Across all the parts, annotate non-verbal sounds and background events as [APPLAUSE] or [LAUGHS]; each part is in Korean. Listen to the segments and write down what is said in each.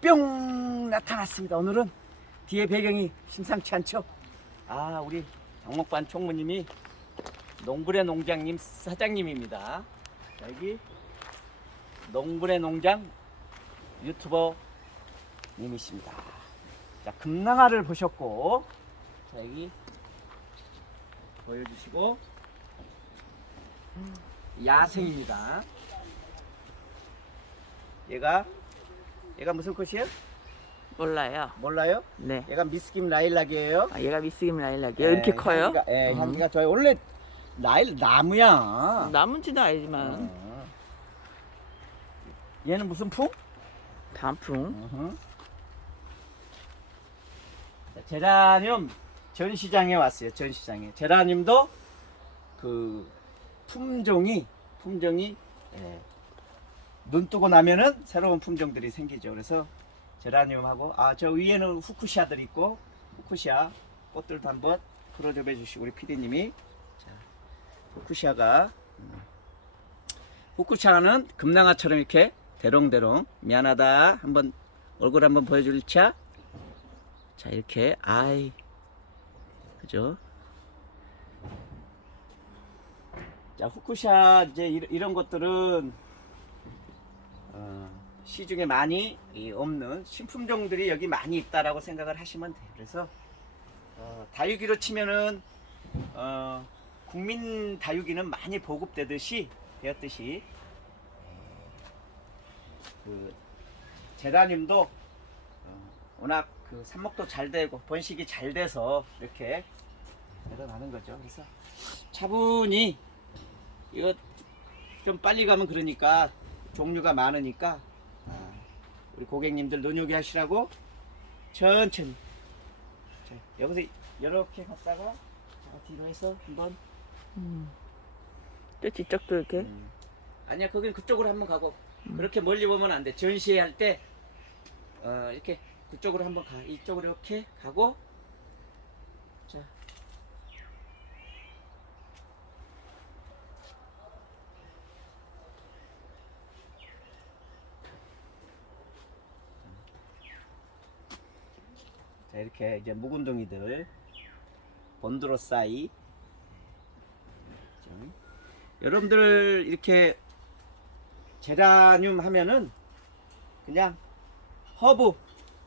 뿅 나타났습니다. 오늘은 뒤에 배경이 심상치 않죠? 아 우리 장목반 총무님이 농부의 농장님 사장님입니다. 여기 농부의 농장 유튜버 님이십니다. 자 금낭아를 보셨고 자 여기 보여주시고 야생입니다. 얘가 얘가 무슨 꽃이에요? 몰라요. 몰라요? 네. 얘가 미스김 라일락이에요. 아, 얘가 미스김 라일락이에요. 이렇게 예, 커요? 향기가, 예, 음. 향기가 좋아요. 원래 라일 나무야. 나무지도 알지만 어. 얘는 무슨 풍? 단풍. 어허. 자, 제라늄 전시장에 왔어요. 전시장에. 제라늄도 그 품종이 품종이 예, 눈 뜨고 나면은 새로운 품종들이 생기죠. 그래서 제라늄하고 아 저 위에는 후쿠시아들 있고 후쿠시아 꽃들도 한번 크로즈업 해주시고 우리 PD님이 자, 후쿠시아가 음, 후쿠시아는 금낭아처럼 이렇게 대롱대롱 미안하다 한번 얼굴 한번 보여줄 차. 자 이렇게 아이 그죠? 자 후쿠샤 이제 이런, 이런 것들은 어, 시중에 많이 이, 없는 신품종들이 여기 많이 있다라고 생각을 하시면 돼요. 그래서 어, 다육이로 치면은 어, 국민 다육이는 많이 보급되듯이 되었듯이 그 제라늄도 어, 워낙 그 삽목도 잘 되고 번식이 잘 돼서 이렇게 늘어나는 거죠. 그래서 차분히 이거 좀 빨리 가면 그러니까 종류가 많으니까 아, 우리 고객님들 눈요기 하시라고 천천히 자, 여기서 이렇게 갔다가 자, 뒤로 해서 한번 음. 또 뒤쪽도 이렇게. 음. 아니야 거긴 그쪽으로 한번 가고 음. 그렇게 멀리 보면 안돼 전시할 때 어, 이렇게 그쪽으로 한번 가 이쪽으로 이렇게 가고 자, 이렇게 이제 묵은둥이들 본드로사이 좀. 여러분들 이렇게 제라늄 하면은 그냥 허브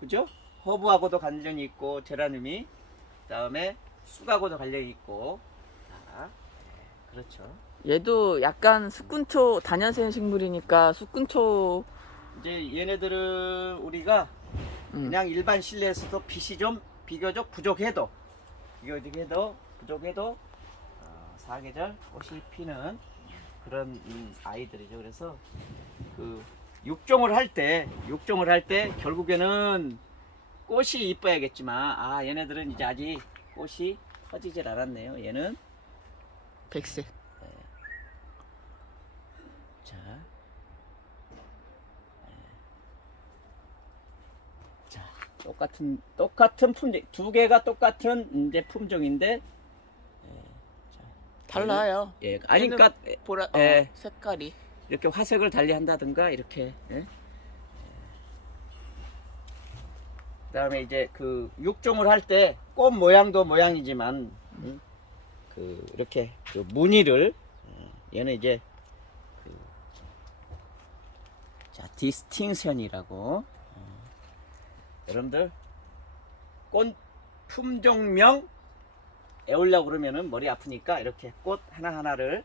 그죠? 허브하고도 관련이 있고 제라늄이 그다음에 쑥하고도 관련이 있고 자, 네, 그렇죠. 얘도 약간 숙군초 단연생 식물이니까 숙군초. 이제 얘네들은 우리가 음. 그냥 일반 실내에서도 빛이 좀 비교적 부족해도 비교적해도 부족해도 어, 사계절 꽃이 피는 그런 음, 아이들이죠. 그래서 그 육종을 할 때 육종을 할 때 결국에는 꽃이 이뻐야겠지만 아 얘네들은 이제 아직 꽃이 터지질 않았네요. 얘는 백색. 자. 자, 똑같은 똑같은 품종 두 개가 똑같은 이제 품종인데 예, 자, 달라요. 예, 아니 그러니까 보라. 예. 어, 색깔이. 이렇게 화색을 달리 한다든가 이렇게 예? 그다음에 이제 그 육종을 할 때 꽃 모양도 모양이지만 음, 그 이렇게 그 무늬를 어, 얘는 이제 그, 자 디스팅션이라고 어, 여러분들 꽃 품종명 애우려고 그러면은 머리 아프니까 이렇게 꽃 하나 하나를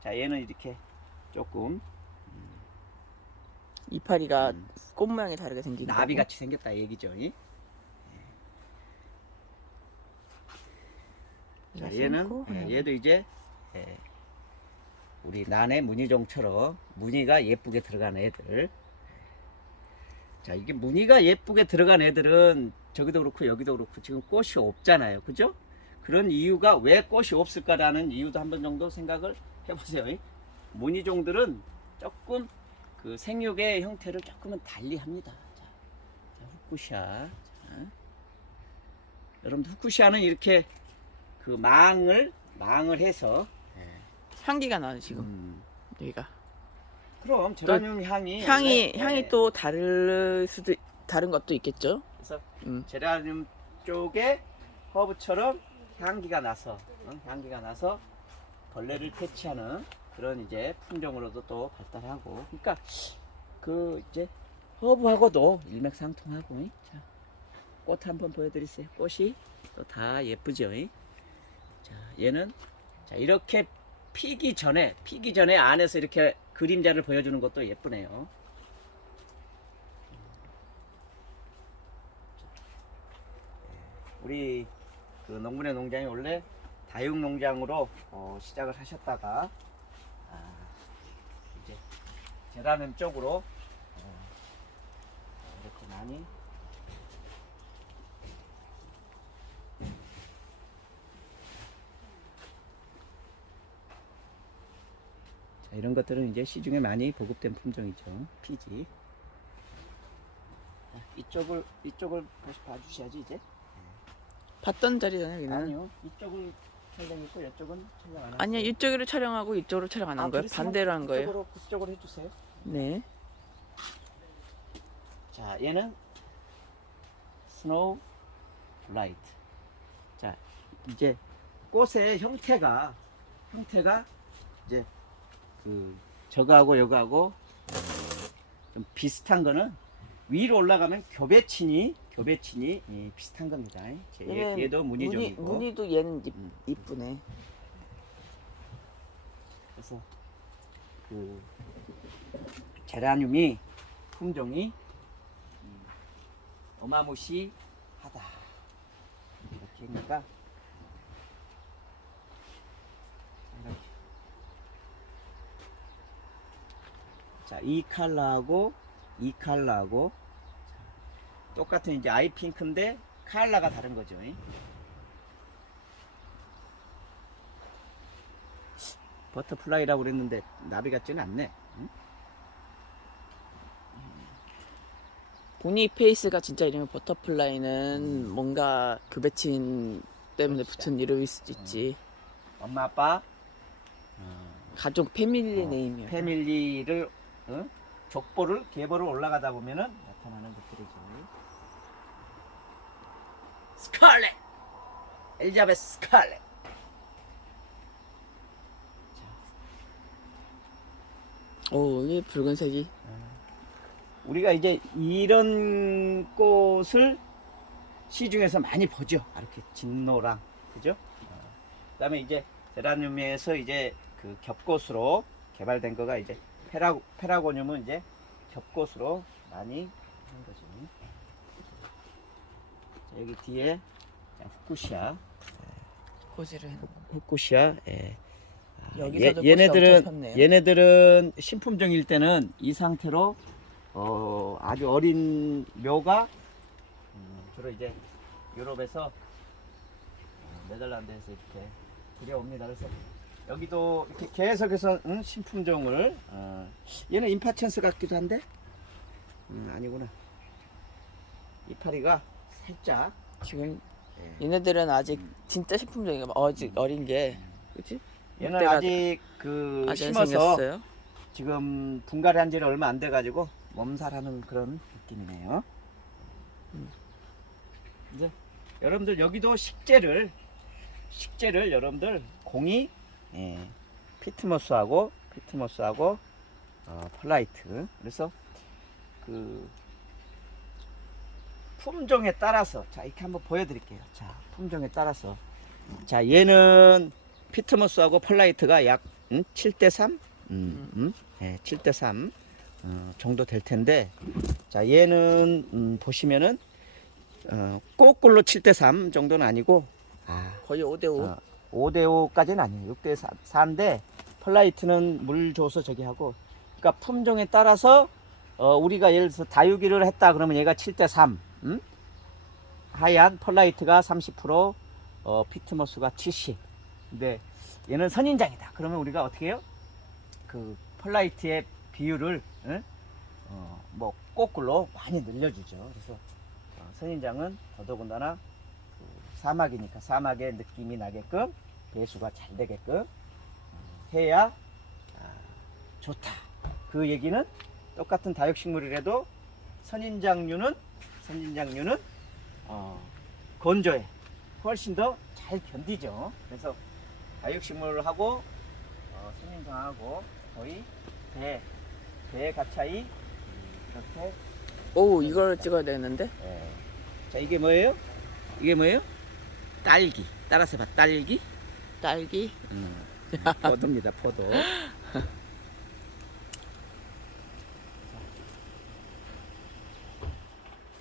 자 얘는 이렇게 조금 이파리가 음. 꽃 모양이 다르게 생긴 나비. 같이 생겼다 얘기죠. 이? 자, 얘는 예. 얘도 이제 예, 우리 난의 무늬종처럼 무늬가 예쁘게 들어간 애들. 자 이게 무늬가 예쁘게 들어간 애들은 저기도 그렇고 여기도 그렇고 지금 꽃이 없잖아요, 그죠? 그런 이유가 왜 꽃이 없을까라는 이유도 한 번 정도 생각을 해보세요. 이. 무늬종들은 조금 그 생육의 형태를 조금은 달리 합니다. 자, 자, 후쿠시아. 자. 여러분 후쿠시아는 이렇게 그 망을 망을 해서 향기가 나요 지금 음, 여기가. 그럼 제라늄 향이 향이 원래, 향이 예, 또 다를 수도 다른 것도 있겠죠? 그래서 음. 제라늄 쪽에 허브처럼 향기가 나서 응? 향기가 나서 벌레를 퇴치하는 그런 이제 품종으로도 또 발달하고 그러니까 그 이제 허브하고도 일맥상통하고 응? 자, 꽃 한번 보여드리세요 꽃이 또 다 예쁘죠 응? 자 얘는 자 이렇게 피기 전에 피기 전에 안에서 이렇게 그림자를 보여주는 것도 예쁘네요. 우리 그 농분의 농장이 원래 다육 농장으로 어, 시작을 하셨다가 아, 이제 제라늄 쪽으로 어, 이렇게 많이 이런 것들은 이제 시중에 많이 보급된 품종이죠. 피지. 자, 이쪽을 이쪽을 다시 봐주셔야지 이제. 봤던 자리잖아요, 여기는. 아니요. 이쪽을 촬영했고 이쪽은 촬영 안. 아니야, 이쪽으로 촬영하고 이쪽으로 촬영 안 한 거예요? 반대로 한 거예요? 이쪽으로 그쪽으로 해주세요. 네. 자, 얘는 스노우 라이트. 자, 이제 꽃의 형태가 형태가 이제 그 저거하고 여거하고 어, 좀 비슷한 거는 위로 올라가면 교배친이 교배친이 예, 비슷한 겁니다. 자, 얘는 얘, 얘도 무늬종이고. 무늬, 무늬도 얘는 이, 음. 이쁘네. 그래서 그 제라늄이 품종이 음, 어마무시하다 이렇게 하니까 이렇게 자이 칼라하고 이 칼라하고 똑같은 이제 아이 핑크인데 칼라가 다른 거죠. 이. 버터플라이라고 그랬는데 나비 같지는 않네. 응? 보니 페이스가 진짜 이름이 버터플라이는 뭔가 급배친 때문에 그렇죠. 붙은 이름일 수도 있지. 엄마 아빠 어, 가족 패밀리 어, 네임이야. 패밀리를 어? 족보를 계보를 올라가다 보면은 나타나는 것들이죠. 스칼렛 엘자베스 스칼렛 오, 이게 붉은색이. 우리가 이제 이런 꽃을 시중에서 많이 보죠. 아, 이렇게 진노랑 그죠? 어, 그다음에 이제 제라늄에서 이제 그 겹꽃으로 개발된 거가 이제 페라 페라고늄은 이제 겹꽃으로 많이 한 거죠. 자, 여기 뒤에 자, 후쿠시아, 고지를 해놓은 후쿠시아. 예. 아, 여기서도 얘, 꽃이 엄청 얘네들은. 얘네들은 신품종일 때는 이 상태로 어, 아주 어린 묘가 음, 주로 이제 유럽에서 어, 네덜란드에서 이렇게 들여옵니다. 그래서 여기도 이렇게 계속해서 응, 신품종을 어, 얘는 임파천스 같기도 한데 음, 아니구나. 이파리가 살짝 지금 예. 얘네들은 아직 진짜 식품종이가 아직 어린 게 그치? 얘는 아직 그 아직 안 심어서 생겼어요. 지금 분갈이 한 지는 얼마 안 돼가지고 몸살하는 그런 느낌이네요. 음. 이제 여러분들 여기도 식재를 식재를 여러분들 공이 예, 피트모스하고 피트모스하고 어, 펄라이트. 그래서 그 품종에 따라서 자 이렇게 한번 보여드릴게요. 자 품종에 따라서. 자 얘는 피트모스하고 펄라이트가 약 음, 7대 3 음, 음, 예, 7대 3 어, 정도 될 텐데 자 얘는 음, 보시면은 어, 거꾸로 7대 3 정도는 아니고 아, 거의 5대5. 어, 5대 5까지는 아니에요. 6대 4, 4인데 펄라이트는 물 줘서 저기 하고 그러니까 품종에 따라서 어, 우리가 예를 들어서 다육이를 했다 그러면 얘가 7대 3 음? 하얀 펄라이트가 30% 어, 피트모스가 70 근데 얘는 선인장이다 그러면 우리가 어떻게 해요? 그 펄라이트의 비율을 응? 어, 뭐 거꾸로 많이 늘려주죠 그래서 어, 선인장은 더더군다나 그 사막이니까 사막의 느낌이 나게끔 배수가 잘 되게끔 어, 해야 아, 좋다. 그 얘기는 똑같은 다육식물이라도 선인장류는 선진장류는 어, 건조해 훨씬 더 잘 견디죠. 그래서 다육식물하고 어, 선진장하고 거의 배, 배 가차이 이렇게 오 이걸 찍어야 되는데. 예. 자 이게 뭐예요? 이게 뭐예요? 딸기 따라서 봐 딸기 딸기. 음, 포도입니다 포도 [LAUGHS]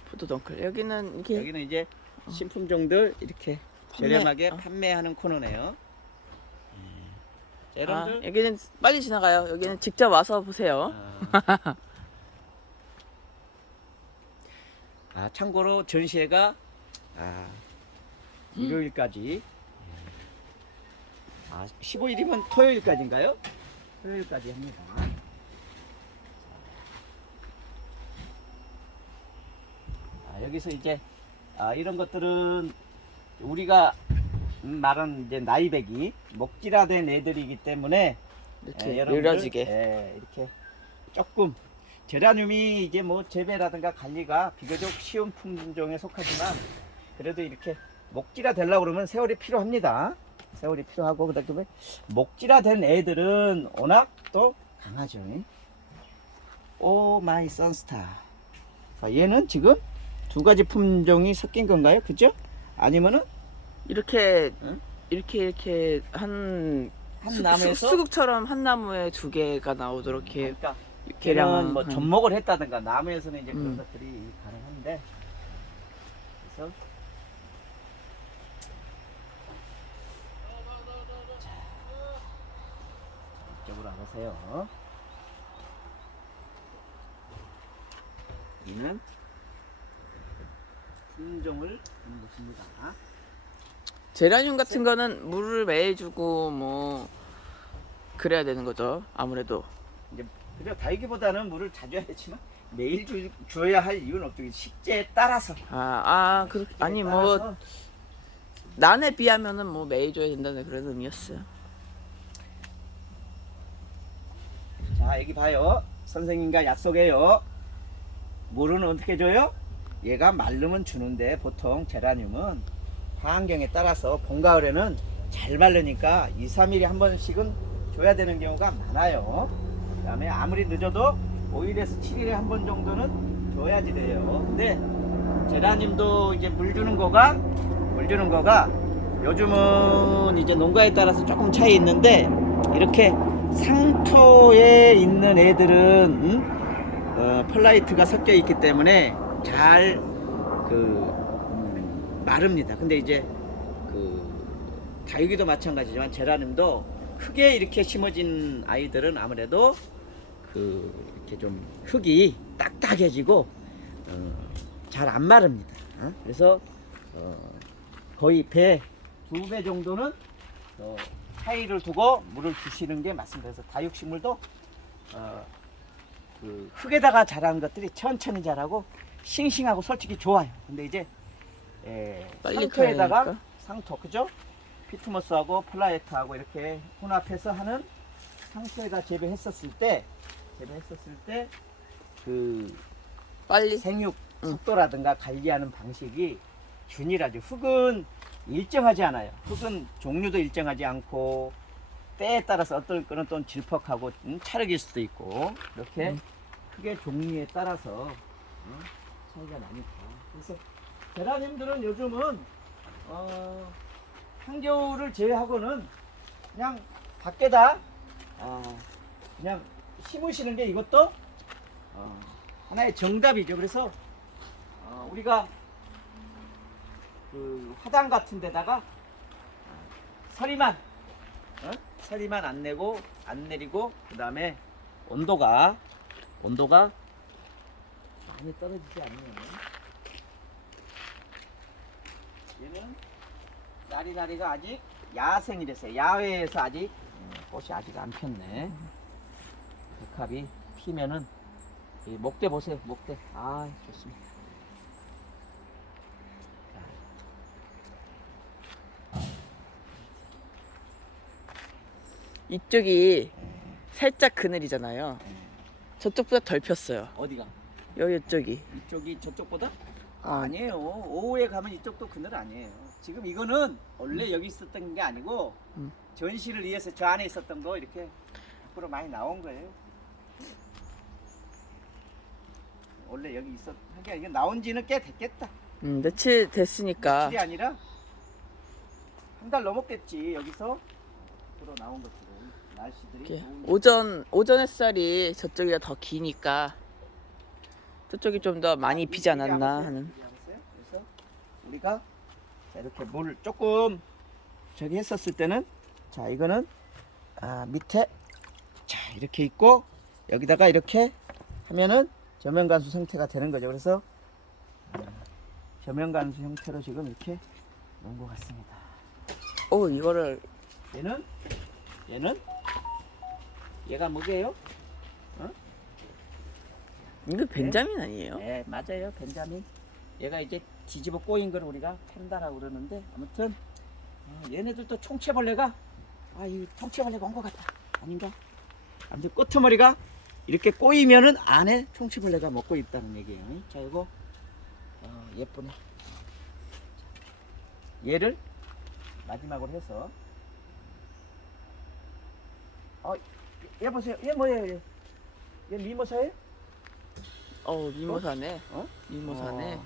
포도 덩클. 여기는 이게 여기는 이제 신품종들 이렇게 저렴하게 판매- 어. 판매하는 코너네요 예. 자, 아, 여러분들 여기는 빨리 지나가요. 여기는 직접 와서 보세요. 아, [LAUGHS] 아, 참고로 전시회가 아, 일요일까지 아, 15일이면 토요일까지인가요? 토요일까지 합니다. 아, 여기서 이제 아, 이런 것들은 우리가 음, 말한 이제 나이백이 목질화된 애들이기 때문에 이렇게 예, 늘어지게. 예, 이렇게 조금 제라늄이 이제 뭐 재배라든가 관리가 비교적 쉬운 품종에 속하지만 그래도 이렇게 목질화 되려고 그러면 세월이 필요합니다. 세월이 필요하고 그다음에 목질화 된 애들은 워낙 또 강하죠. 오 마이 선스타. 자, 얘는 지금 두 가지 품종이 섞인 건가요? 그죠? 아니면은 이렇게 응? 이렇게 이렇게 한 한 수- 나무에서 수, 수국처럼 한 나무에 두 개가 나오도록 이렇게 그러니까 걔는 뭐 한- 접목을 했다든가 나무에서는 이제 그런 음. 것들이 가능한데 그래서 이쪽으로 와보세요. 이는 품종을 보는 것입니다. 제라늄 같은 거는 물을 매일 주고 뭐 그래야 되는 거죠. 아무래도 이제 그냥 다이기보다는 물을 자주 해야 되지만 매일 주, 줘야 할 이유는 없죠. 식재에 따라서. 아, 아, 그, 식재에 아니 뭐 따라서 난에 비하면은 뭐 매일 줘야 된다는 그런 의미였어요. 자 여기 봐요. 선생님과 약속해요. 물은 어떻게 줘요? 얘가 마르면 주는데 보통 제라늄은 환경에 따라서 봄 가을에는 잘 마르니까 2, 3일에 한 번씩은 줘야 되는 경우가 많아요. 그 다음에 아무리 늦어도 5일에서 7일에 한 번 정도는 줘야지 돼요. 근데 제라늄도 이제 물 주는 거가 물 주는 거가 요즘은 이제 농가에 따라서 조금 차이 있는데 이렇게 상토에 있는 애들은 음, 어, 펄라이트가 섞여 있기 때문에 잘그 음, 마릅니다. 근데 이제 그 다육이도 마찬가지지만 제라늄도 흙에 이렇게 심어진 아이들은 아무래도 그 이렇게 좀 흙이 딱딱해지고 어, 잘안 마릅니다. 어? 그래서 어, 거의 배 두 배 정도는 어, 사이를 두고 물을 주시는 게 맞습니다. 그래서 다육식물도 어, 그 흙에다가 자라는 것들이 천천히 자라고 싱싱하고 솔직히 좋아요. 근데 이제 에, 빨리 상토에다가 커야 상토 그죠? 피트머스하고 플라이트하고 이렇게 혼합해서 하는 상토에다 재배했었을 때 재배했었을 때 그 빨리 생육 응. 속도라든가 관리하는 방식이 균일하죠. 흙은 일정하지 않아요. 흙은 종류도 일정하지 않고 때에 따라서 어떨 거는 또 질퍽하고 음, 찰흙일 수도 있고 이렇게 음. 흙의 종류에 따라서 음, 차이가 나니까. 그래서 제라늄들은 요즘은 어, 한겨울을 제외하고는 그냥 밖에다 어, 그냥 심으시는 게 이것도 어, 하나의 정답이죠. 그래서 어, 우리가 그 화단 같은 데다가 어, 서리만 어? 서리만 안 내고 안 내리고 그 다음에 온도가 온도가 많이 떨어지지 않으면 얘는 나리나리가 아직 야생이랬어요. 야외에서 아직 음, 꽃이 아직 안 폈네. 백합이 피면은 이 목대 보세요. 목대. 아 좋습니다. 이쪽이 살짝 그늘이잖아요. 저쪽보다 덜 폈어요. 어디가? 여기 이쪽이. 이쪽이 저쪽보다? 아, 아니에요. 오후에 가면 이쪽도 그늘 아니에요. 지금 이거는 원래 여기 있었던 게 아니고 음. 전시를 위해서 저 안에 있었던 거 이렇게 밖으로 많이 나온 거예요. 원래 여기 있었 하게 이게 나온 지는 꽤 됐겠다. 음, 며칠 됐으니까 며칠이 아니라 한 달 넘었겠지 여기서 밖으로 나온 날씨들 이 이렇게. 오전 오전 햇살이 저쪽이 더 기니까 저쪽이 좀 더 많이 비지 않았나 이게 하는. 그래서 우리가 자, 이렇게 물 조금 저기 했었을 때는 자 이거는 아 밑에 자 이렇게 있고 여기다가 이렇게 하면은 저면간수 상태가 되는 거죠. 그래서 아, 저면간수 형태로 지금 이렇게 놓은 것 같습니다. 오 이거를 얘는 얘는 얘가 뭐게요? 이거 벤자민 아니에요? 네, 맞아요. 벤자민. 얘가 이제 뒤집어 꼬인 걸 우리가 팬다라고 그러는데 아무튼 어, 얘네들도 총체벌레가 아, 이 총체벌레가 온 것 같다. 아닌가? 아무튼 꼬투머리가 이렇게 꼬이면은 안에 총체벌레가 먹고 있다는 얘기예요. 자, 이거 어, 예쁘네. 얘를 마지막으로 해서 어, 얘 보세요. 얘 뭐예요? 얘, 얘 미모사예요? 어 미모사네. 어? 미모사네. 어.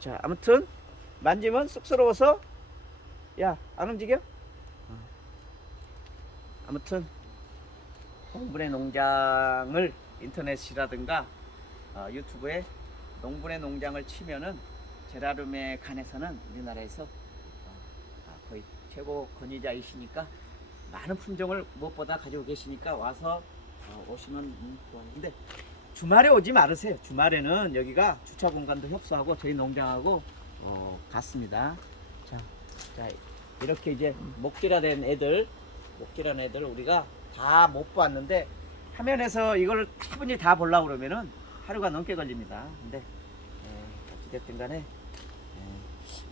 자, 아무튼 만지면 쑥스러워서 야, 안 움직여? 어. 아무튼 농분의 농장을 인터넷이라든가 어, 유튜브에 농분의 농장을 치면은 제라름에 관해서는 우리나라에서 어, 아, 거의 최고 권위자이시니까 많은 품종을 무엇보다 가지고 계시니까 와서 어, 오시면 음, 좋아요. 근데 주말에 오지 말으세요. 주말에는 여기가 주차 공간도 협소하고 저희 농장하고 어, 같습니다. 자, 자 이렇게 이제 목질화된 애들, 목질한 애들 우리가 다못 보았는데 화면에서 이걸 충분히 다 보려고 그러면은 하루가 넘게 걸립니다. 근데 예, 어찌됐든 간에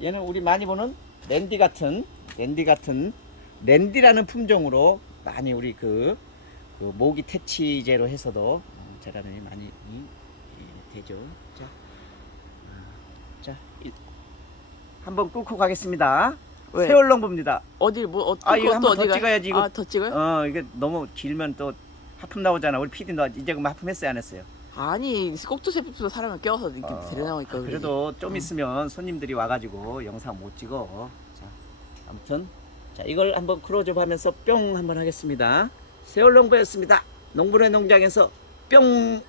예, 얘는 우리 많이 보는 랜디 같은 랜디 같은 랜디라는 품종으로 많이 우리 그, 그 모기 퇴치제로 해서도 어, 재단이 많이 예, 되죠. 자, 아, 자 이- 한번 끄고 가겠습니다. 왜? 세월농부입니다. 어디 뭐 어, 아, 이거 한번 더 어디가? 찍어야지, 이거. 아 더 찍어요? 어 이게 너무 길면 또 하품 나오잖아. 우리 PD도 이제 그만 하품했어요, 안 했어요? 아니 꼭두새빛도 사람을 껴서 이렇게 어, 데려나오니까 그러지. 그래도 좀 음. 있으면 손님들이 와가지고 영상 못 찍어. 자, 아무튼 자 이걸 한번 클로즈업 하면서 뿅 한번 하겠습니다. 세월농부였습니다. 농부의 농장에서 뿅.